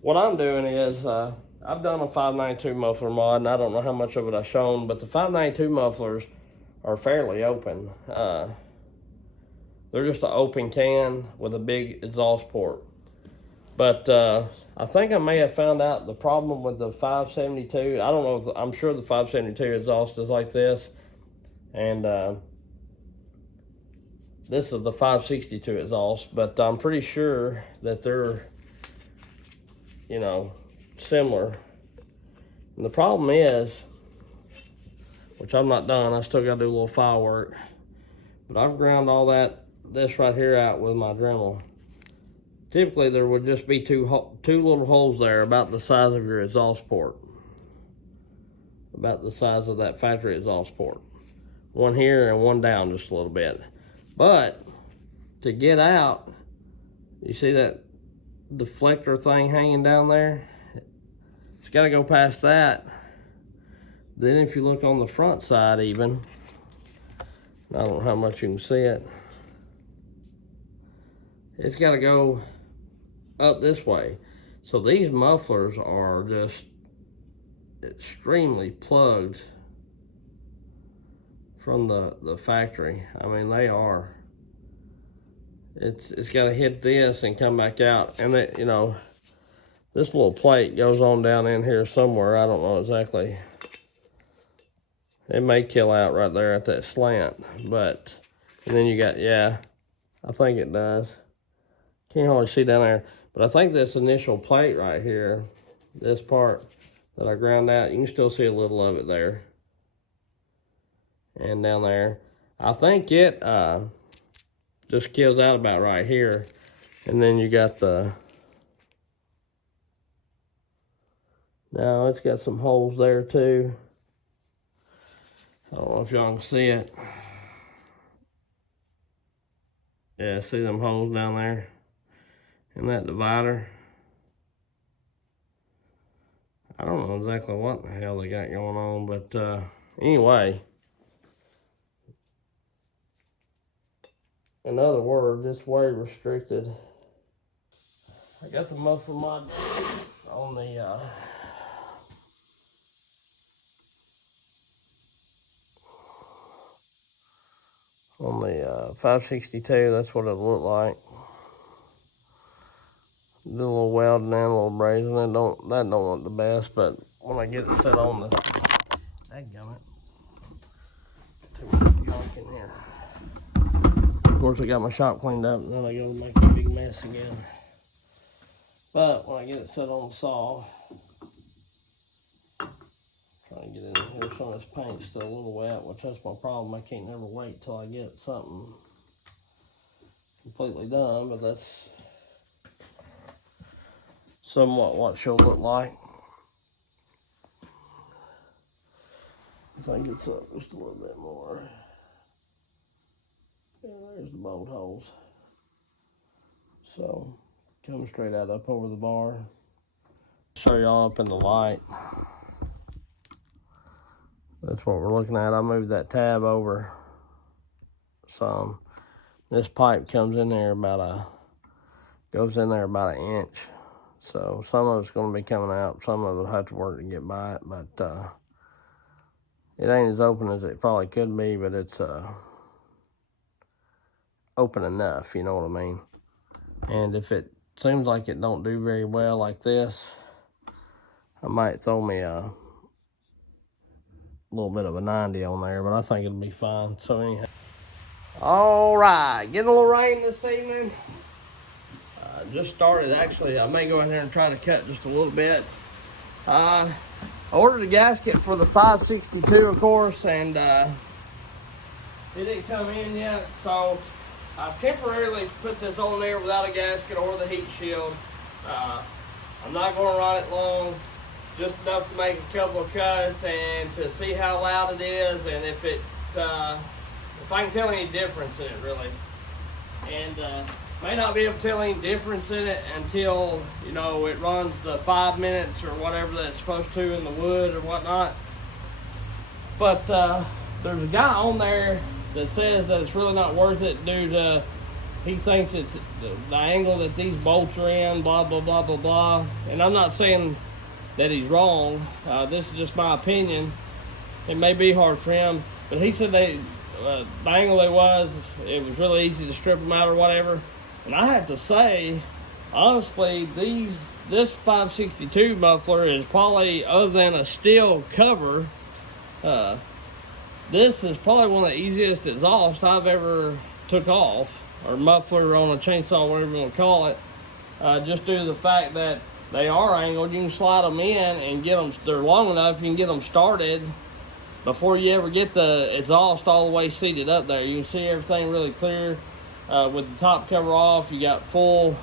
what I'm doing is I've done a 592 muffler mod, and I don't know how much of it I've shown, but the 592 mufflers are fairly open. They're just an open can with a big exhaust port. But I think I may have found out the problem with the 572. I don't know. I'm sure the 572 exhaust is like this, and this is the 562 exhaust. But I'm pretty sure that they're, similar. And the problem is, which I'm not done. I still got to do a little file work. But I've ground all this right here out with my Dremel. Typically, there would just be two little holes there about the size of your exhaust port. About the size of that factory exhaust port. One here and one down just a little bit. But to get out, you see that deflector thing hanging down there? It's got to go past that. Then if you look on the front side even, I don't know how much you can see it. It's got to go up this way. So these mufflers are just extremely plugged from the factory. I mean, they are. It's got to hit this and come back out. And it, this little plate goes on down in here somewhere. I don't know exactly. It may kill out right there at that slant. But, and then you got, yeah, I think it does. Can't hardly see down there. But I think this initial plate right here, this part that I ground out, you can still see a little of it there. And down there. I think it just kills out about right here. And then you got now it's got some holes there too. I don't know if y'all can see it. Yeah, see them holes down there in that divider. I don't know exactly what the hell they got going on, but anyway. In other words, it's way restricted. I got the muffler mod on the on the 562. That's what it looked like. Do a little welding and a little brazing. That don't look the best, but when I get it set on the, dadgummit, too much junk in here. Of course, I got my shop cleaned up, and then I go make a big mess again. But when I get it set on the saw, trying to get in here, some of this paint's still a little wet, which that's my problem. I can't never wait till I get something completely done, but that's somewhat what she'll look like. I think it's up just a little bit more. Yeah, there's the bolt holes. So, coming straight out up over the bar. Show y'all up in the light. That's what we're looking at. I moved that tab over some. This pipe comes in there goes in there about an inch. So some of it's going to be coming out. Some of it will have to work to get by it, but it ain't as open as it probably could be, but it's open enough, you know what I mean? And if it seems like it don't do very well like this, I might throw me a little bit of a 90 on there, but I think it'll be fine. So anyhow, all right, getting a little rain this evening. Just started. Actually, I may go in here and try to cut just a little bit. I ordered a gasket for the 562, of course, and it didn't come in yet, so I've temporarily put this on there without a gasket or the heat shield. I'm not going to run it long, just enough to make a couple of cuts and to see how loud it is, and if I can tell any difference in it, really. And may not be able to tell any difference in it until, it runs the 5 minutes or whatever that's supposed to in the wood or whatnot. But there's a guy on there that says that it's really not worth it due to he thinks it's the angle that these bolts are in, blah, blah, blah, blah, blah. And I'm not saying that he's wrong. This is just my opinion. It may be hard for him, but he said the angle it was really easy to strip them out or whatever. And I have to say, honestly, this 562 muffler is probably, other than a steel cover, this is probably one of the easiest exhausts I've ever took off, or muffler on a chainsaw, whatever you want to call it, just due to the fact that they are angled. You can slide them in and get them, they're long enough, you can get them started before you ever get the exhaust all the way seated up there. You can see everything really clear. With the top cover off, you got full,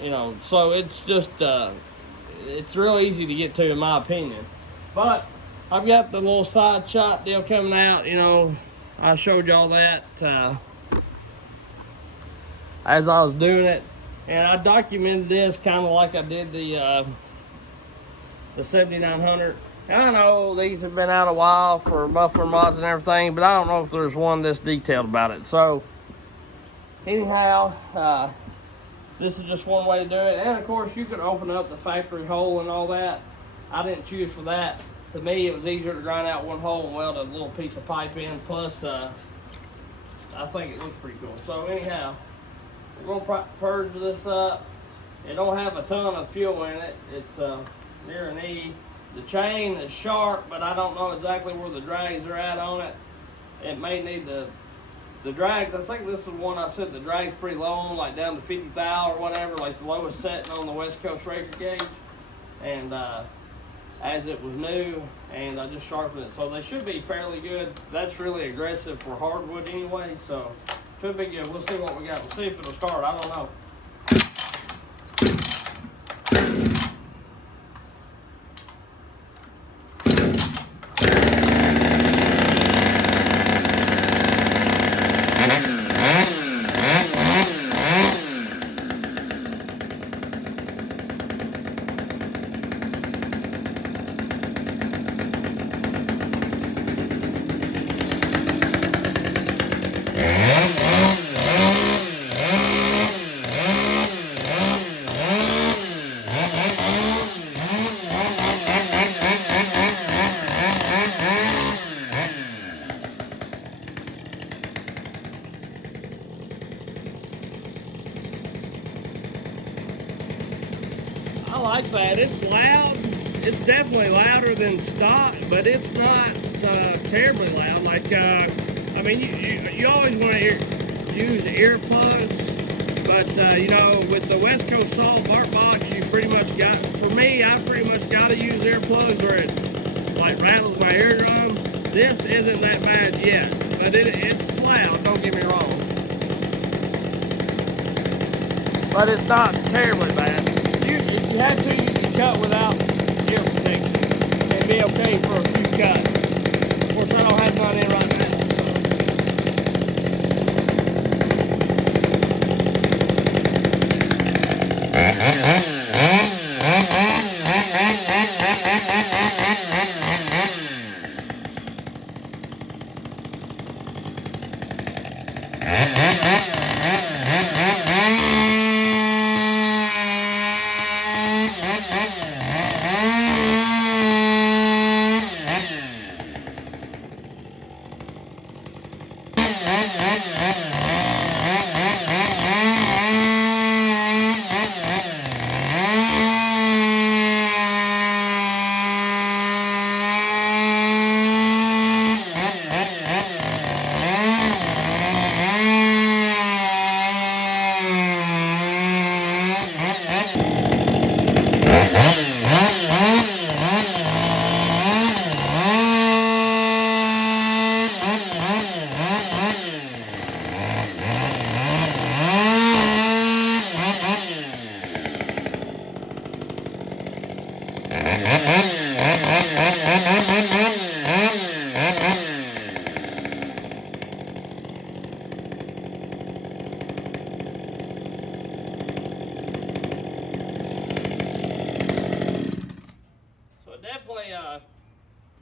you know, so it's just, it's real easy to get to, in my opinion. But I've got the little side shot deal coming out, you know, I showed y'all that as I was doing it. And I documented this kind of like I did the 7900. And I know these have been out a while for muffler mods and everything, but I don't know if there's one this detailed about it. So anyhow, this is just one way to do it. And of course you could open up the factory hole and all that. I didn't choose for that. To me, it was easier to grind out one hole and weld a little piece of pipe in. Plus, I think it looks pretty cool. So anyhow, we're gonna purge this up. It don't have a ton of fuel in it. It's near an E. The chain is sharp, but I don't know exactly where the drags are at on it. It may need the drags. I think this is one I set the drags pretty low on, like down to 50 thou or whatever, like the lowest setting on the West Coast Racer gauge. And as it was new, and I just sharpened it, so they should be fairly good. That's really aggressive for hardwood anyway, so should be good. We'll see what we got. We'll see if it'll start. I don't know. I like that. It's loud. It's definitely louder than stock, but it's not terribly loud. Like, I mean, you always want to use earplugs, but you know, with the West Coast Salt Bark Box, you pretty much got, for me, I pretty much got to use earplugs or it like rattles my eardrum. This isn't that bad yet, but it's loud, don't get me wrong. But it's not terribly bad. If you had to, you could cut without ear protection and be okay for a few cuts. Of course, I don't have none in right now.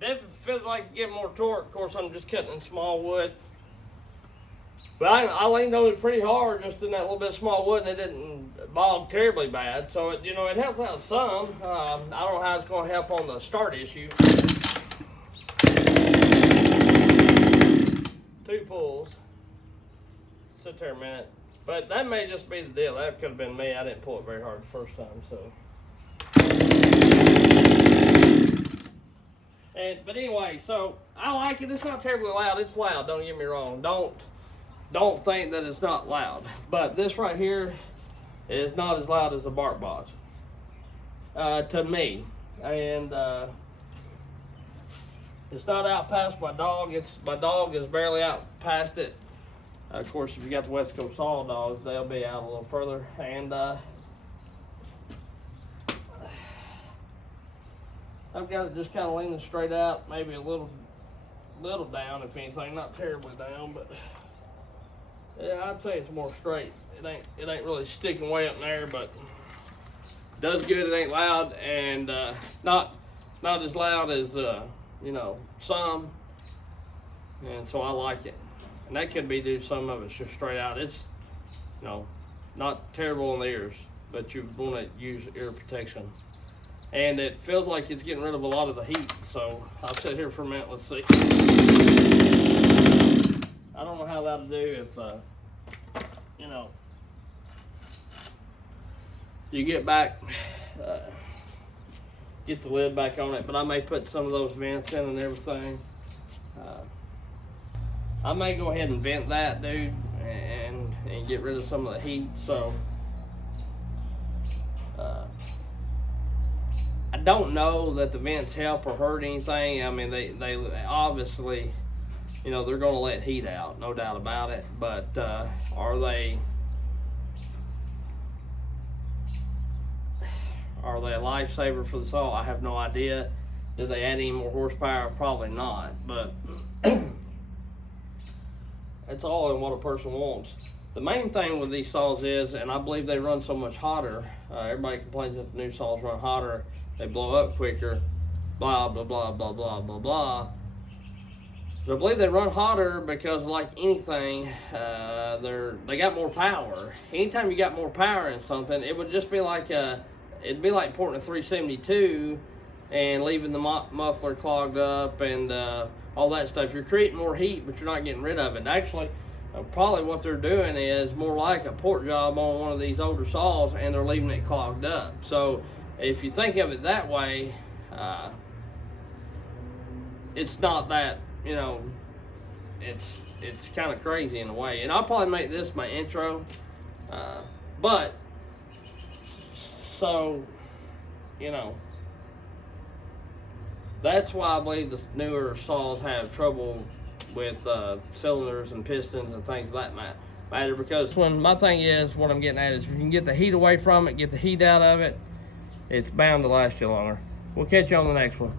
Definitely feels like you get more torque. Of course, I'm just cutting in small wood. But I leaned on it pretty hard just in that little bit of small wood, and it didn't bog terribly bad. So, it helps out some. I don't know how it's going to help on the start issue. 2 pulls. Sit there a minute. But that may just be the deal. That could have been me. I didn't pull it very hard the first time, so. But anyway, so I like it. It's not terribly loud. It's loud, don't get me wrong. Don't think that it's not loud. But this right here is not as loud as the bark box, to me. And it's not out past my dog. My dog is barely out past it. Of course, if you got the West Coast saw dogs, they'll be out a little further. And I've got it just kind of leaning straight out, maybe a little down, if anything, not terribly down, but yeah, I'd say it's more straight. It ain't really sticking way up in there, but does good. It ain't loud, and not as loud as some, and so I like it. And that could be due to some of it's just straight out. It's not terrible in the ears, but you want to use ear protection. And it feels like it's getting rid of a lot of the heat. So I'll sit here for a minute. Let's see. I don't know how that'll do if, you get back, get the lid back on it. But I may put some of those vents in and everything. I may go ahead and vent that, dude, and get rid of some of the heat. So I don't know that the vents help or hurt anything. I mean, they obviously, they're going to let heat out, no doubt about it. But are they a lifesaver for the saw? I have no idea. Do they add any more horsepower? Probably not. But it's all in what a person wants. The main thing with these saws is, and I believe they run so much hotter, everybody complains that the new saws run hotter, they blow up quicker, blah, blah, blah, blah, blah, blah, blah. But I believe they run hotter because, like anything, they got more power. Anytime you got more power in something, it would just be like, it'd be like porting a 372 and leaving the muffler clogged up and all that stuff. You're creating more heat, but you're not getting rid of it. Actually, probably what they're doing is more like a port job on one of these older saws, and they're leaving it clogged up. So if you think of it that way, it's not that, it's kind of crazy in a way. And I'll probably make this my intro, but so, that's why I believe the newer saws have trouble with cylinders and pistons and things of that matter, because when my thing is, what I'm getting at is, if you can get the heat away from it, get the heat out of it, it's bound to last you longer. We'll catch you on the next one.